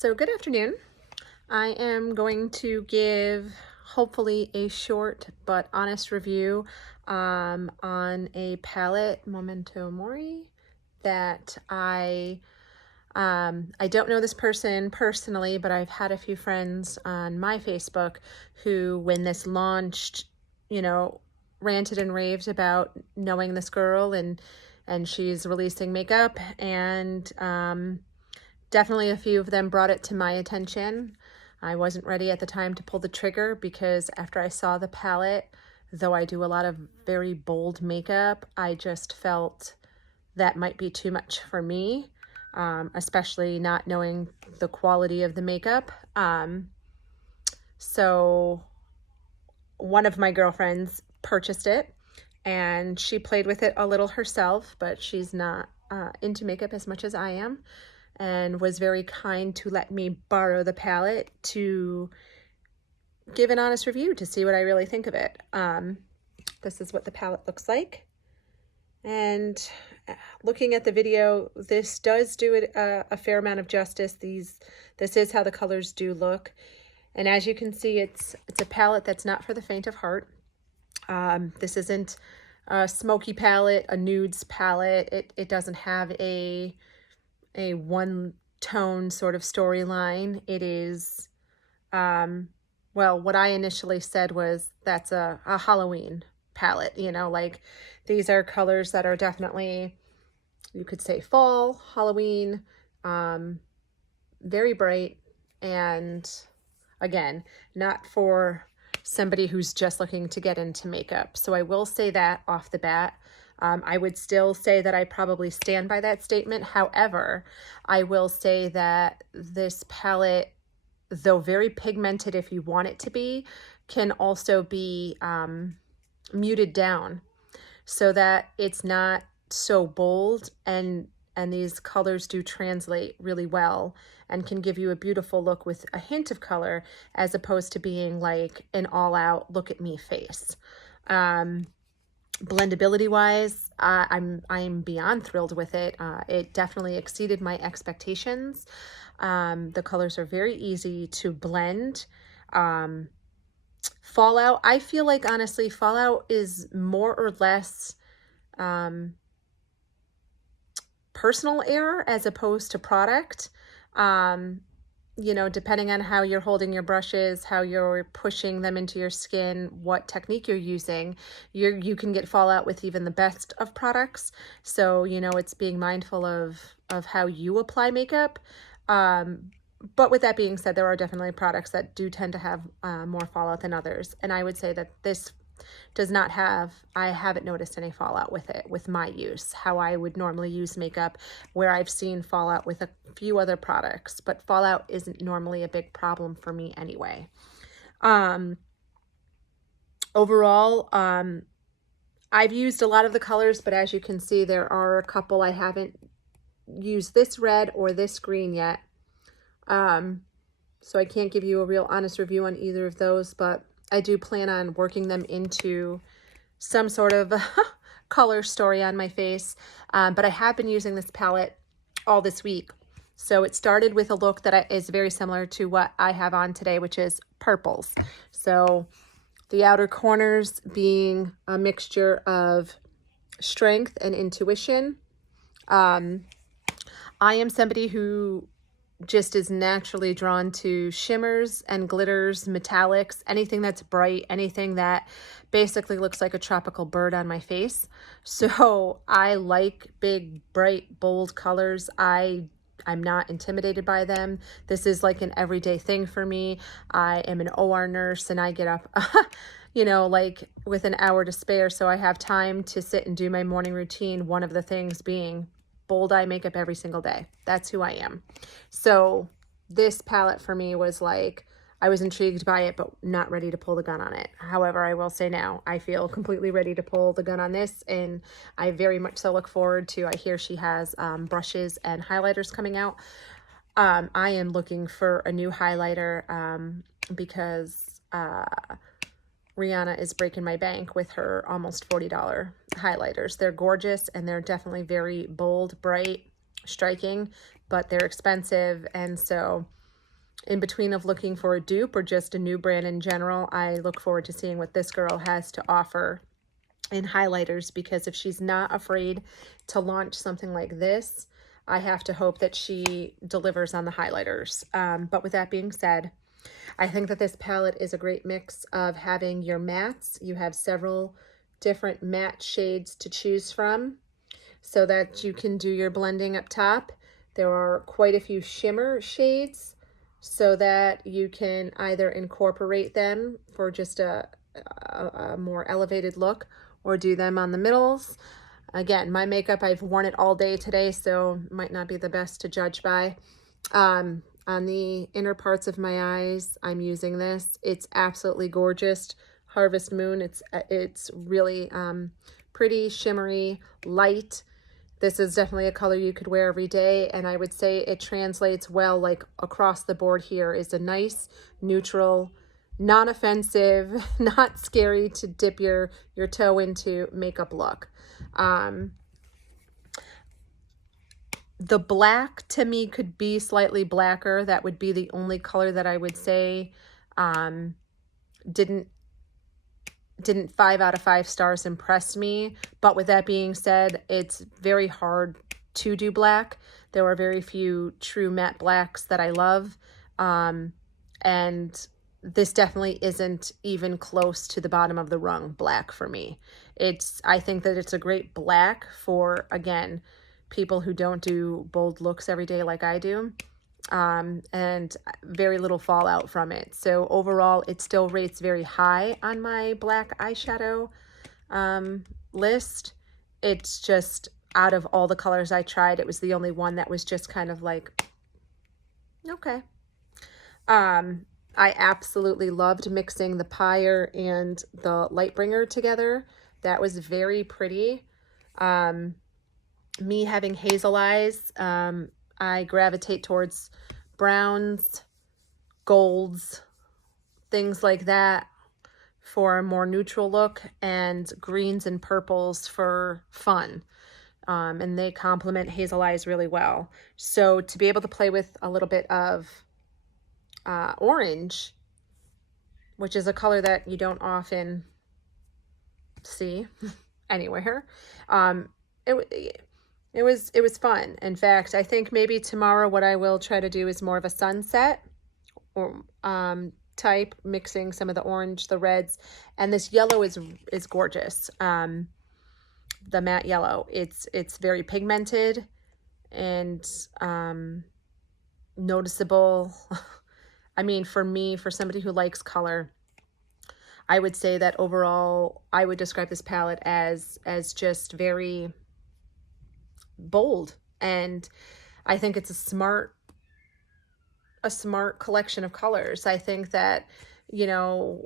So good afternoon. I am going to give hopefully a short but honest review on a palette, Momento Mori, that I don't know this person personally, but I've had a few friends on my Facebook who, when this launched, ranted and raved about knowing this girl, and she's releasing makeup, and definitely a few of them brought it to my attention. I wasn't ready at the time to pull the trigger because after I saw the palette, though I do a lot of very bold makeup, I just felt that might be too much for me, especially not knowing the quality of the makeup. So one of my girlfriends purchased it and she played with it a little herself, but she's not into makeup as much as I am, and was very kind to let me borrow the palette to give an honest review to see what I really think of it. This is what the palette looks like. And looking at the video, this does do it a fair amount of justice. This is how the colors do look. And as you can see, it's a palette that's not for the faint of heart. This isn't a smoky palette, a nudes palette. It doesn't have a one tone sort of storyline. It is, well, what I initially said was that's a Halloween palette, like these are colors that are definitely, you could say fall, Halloween, very bright, and again, not for somebody who's just looking to get into makeup. So I will say that off the bat. I would still say that I probably stand by that statement. However, I will say that this palette, though very pigmented if you want it to be, can also be muted down so that it's not so bold, and these colors do translate really well and can give you a beautiful look with a hint of color as opposed to being like an all-out look at me face. Blendability wise, I'm beyond thrilled with it. It definitely exceeded my expectations. The colors are very easy to blend. Fallout, I feel like honestly Fallout is more or less personal error as opposed to product. Depending on how you're holding your brushes, how you're pushing them into your skin, what technique you're using, you can get fallout with even the best of products. So, it's being mindful of how you apply makeup. But with that being said, there are definitely products that do tend to have more fallout than others. And I would say that this does not have, I haven't noticed any fallout with it, with my use, how I would normally use makeup, where I've seen fallout with a few other products, but fallout isn't normally a big problem for me anyway. Overall, I've used a lot of the colors, but as you can see, there are a couple I haven't used this red or this green yet. So I can't give you a real honest review on either of those, but I do plan on working them into some sort of color story on my face. But I have been using this palette all this week. So it started with a look that is very similar to what I have on today, which is purples. So the outer corners being a mixture of strength and intuition. I am somebody who just is naturally drawn to shimmers and glitters, metallics, anything that's bright, anything that basically looks like a tropical bird on my face. So I like big, bright, bold colors. I'm not intimidated by them. This is like an everyday thing for me. I am an OR nurse and I get up, like with an hour to spare. So I have time to sit and do my morning routine. One of the things being bold eye makeup every single day. That's who I am. So this palette for me was like, I was intrigued by it, but not ready to pull the gun on it. However, I will say now, I feel completely ready to pull the gun on this, and I very much so look forward to, I hear she has brushes and highlighters coming out. I am looking for a new highlighter because Rihanna is breaking my bank with her almost $40 highlighters. They're gorgeous and they're definitely very bold, bright, striking, but they're expensive. And so in between of looking for a dupe or just a new brand in general, I look forward to seeing what this girl has to offer in highlighters, because if she's not afraid to launch something like this, I have to hope that she delivers on the highlighters. But with that being said, I think that this palette is a great mix of having your mattes. You have several different matte shades to choose from so that you can do your blending up top. There are quite a few shimmer shades so that you can either incorporate them for just a more elevated look, or do them on the middles. Again, my makeup, I've worn it all day today, so might not be the best to judge by. On the inner parts of my eyes, I'm using this. It's absolutely gorgeous. Harvest Moon. It's really pretty, shimmery, light. This is definitely a color you could wear every day, and I would say it translates well, like across the board here. Is a nice, neutral, non-offensive, not scary to dip your toe into makeup look. The black to me could be slightly blacker. That would be the only color that I would say didn't 5 out of 5 stars impressed me. But with that being said, it's very hard to do black. There are very few true matte blacks that I love. And this definitely isn't even close to the bottom of the rung black for me. I think that it's a great black for, again, people who don't do bold looks every day like I do, and very little fallout from it. So overall, it still rates very high on my black eyeshadow list. It's just, out of all the colors I tried, it was the only one that was just kind of like, okay. I absolutely loved mixing the Pyre and the Lightbringer together. That was very pretty. Me having hazel eyes, I gravitate towards browns, golds, things like that for a more neutral look, and greens and purples for fun. And they complement hazel eyes really well. So to be able to play with a little bit of orange, which is a color that you don't often see anywhere, it was fun. In fact, I think maybe tomorrow what I will try to do is more of a sunset or type, mixing some of the orange, the reds, and this yellow is gorgeous. The matte yellow, it's very pigmented and noticeable. I mean, for me, for somebody who likes color, I would say that overall, I would describe this palette as just very bold. And I think it's a smart collection of colors. I think that, you know,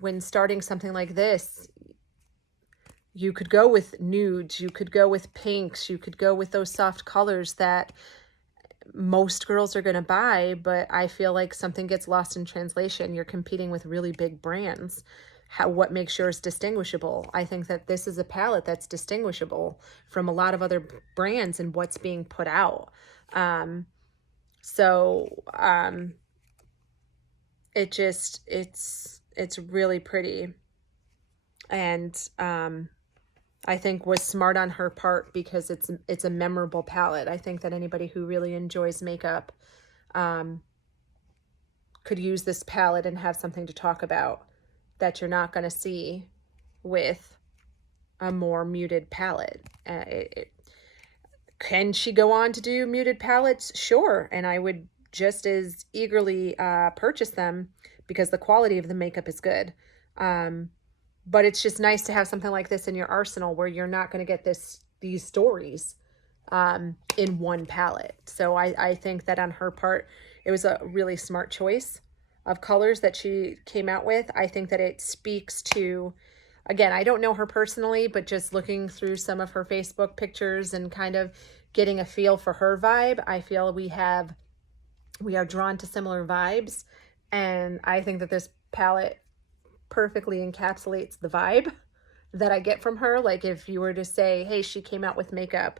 when starting something like this, you could go with nudes, you could go with pinks, you could go with those soft colors that most girls are going to buy, but I feel like something gets lost in translation. You're competing with really big brands. What makes yours distinguishable? I think that this is a palette that's distinguishable from a lot of other brands and what's being put out. It's really pretty, and I think was smart on her part, because it's a memorable palette. I think that anybody who really enjoys makeup could use this palette and have something to talk about that you're not going to see with a more muted palette. Can she go on to do muted palettes? Sure. And I would just as eagerly purchase them, because the quality of the makeup is good. But it's just nice to have something like this in your arsenal where you're not going to get these stories in one palette. So I think that on her part, it was a really smart choice of colors that she came out with. I think that it speaks to, again, I don't know her personally, but just looking through some of her Facebook pictures and kind of getting a feel for her vibe, I feel we are drawn to similar vibes. And I think that this palette perfectly encapsulates the vibe that I get from her. Like if you were to say, hey, she came out with makeup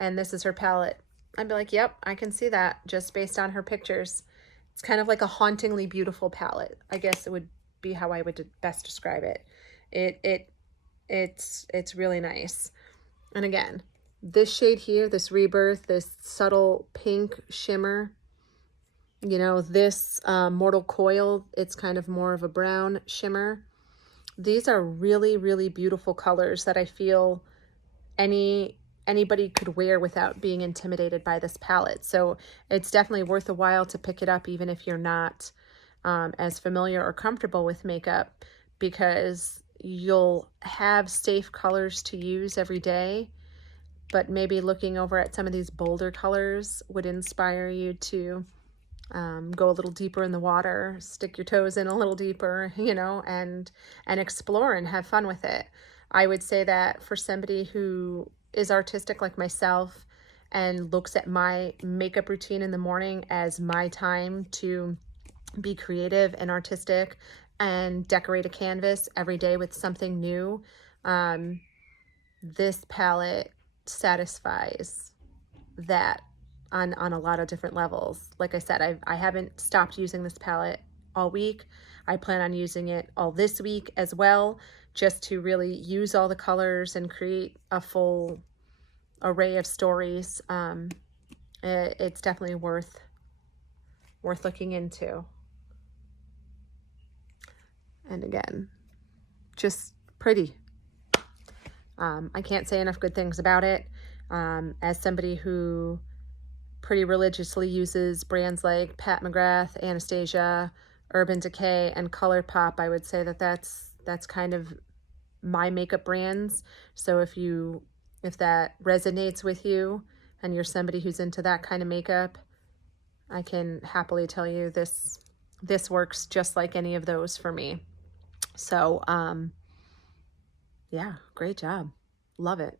and this is her palette, I'd be like, yep, I can see that just based on her pictures. It's kind of like a hauntingly beautiful palette. I guess it would be how I would best describe it. It's really nice. And again, this shade here, this Rebirth, this subtle pink shimmer, you know, this Mortal Coil, it's kind of more of a brown shimmer. These are really, really beautiful colors that I feel anybody could wear without being intimidated by this palette. So it's definitely worth a while to pick it up, even if you're not as familiar or comfortable with makeup, because you'll have safe colors to use every day, but maybe looking over at some of these bolder colors would inspire you to go a little deeper in the water, stick your toes in a little deeper, you know, and explore and have fun with it. I would say that for somebody who is artistic like myself and looks at my makeup routine in the morning as my time to be creative and artistic and decorate a canvas every day with something new, this palette satisfies that on a lot of different levels. Like I said, I haven't stopped using this palette all week. I plan on using it all this week as well, just to really use all the colors and create a full array of stories. It's definitely worth looking into. And again, just pretty. I can't say enough good things about it. As somebody who pretty religiously uses brands like Pat McGrath, Anastasia, Urban Decay, and ColourPop, I would say that that's kind of my makeup brands. So if that resonates with you and you're somebody who's into that kind of makeup, I can happily tell you this works just like any of those for me. So yeah, great job. Love it.